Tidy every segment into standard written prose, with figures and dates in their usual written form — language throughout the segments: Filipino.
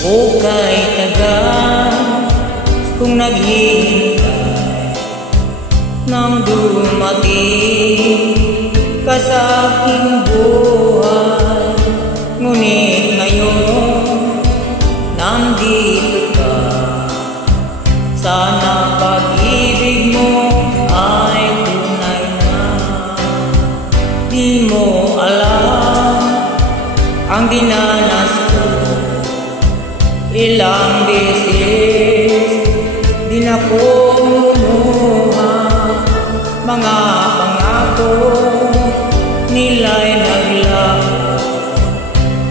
O kay tagal kung naghihintay nang dumating ka sa aking buhay, ngunit ngayon nandito ka. Sana pag-ibig mo ay tunay na. Di mo alam ang dinanas ko, ilang beses din ako lumuha. Mga pangako nila'y naglaho.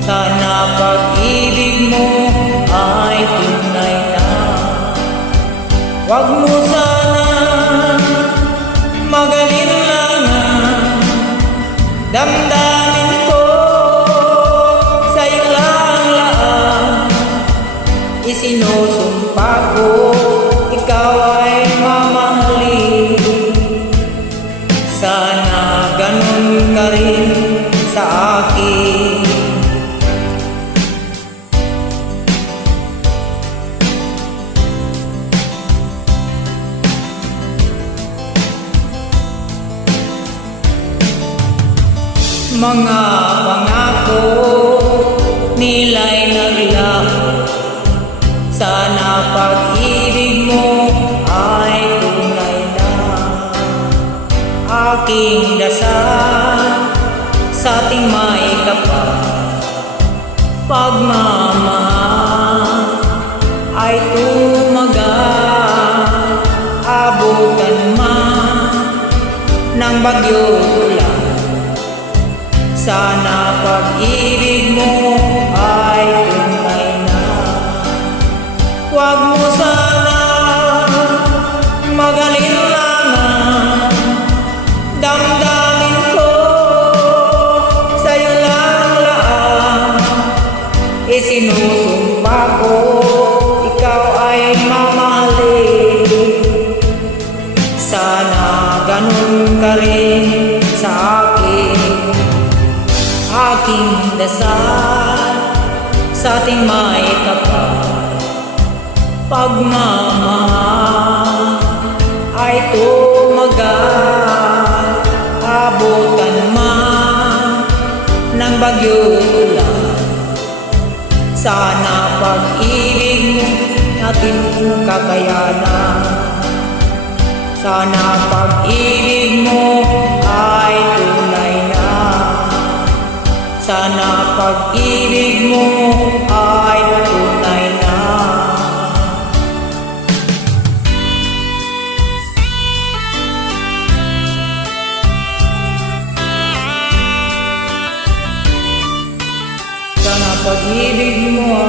Sana pag-ibig mo ay tunay na. Huwag mo sana mag-alilangan, damdamin ko sa'yo lang lahat. Isinusumpa ko ikaw ay mamahalin. Sana ganun ka rin sa akin. Mga pangako nila'y naglaho. Sana pag-ibig mo ay tunay na. Aking dasal sa ating may kapal, pagmamahal ay tumagal. Abutan man ng bagyo ulan, sana pag-ibig mo ay tunay na. Huwag mo sana mag-alilangan, damdamin ko sa'yo lang lahat. Isinusumpa ko ikaw ay mamahalin. Sana ganun ka rin sa akin. Aking dasal sa ating may kapal, pagmamahal ay tumagal. Abutan man ng bagyo ulan, sana pag-ibig mo natin kakayanan. Sana pag-ibig mo ay tunay na. Sana pag-ibig mo ay tunay na. Sana pag-ibig mo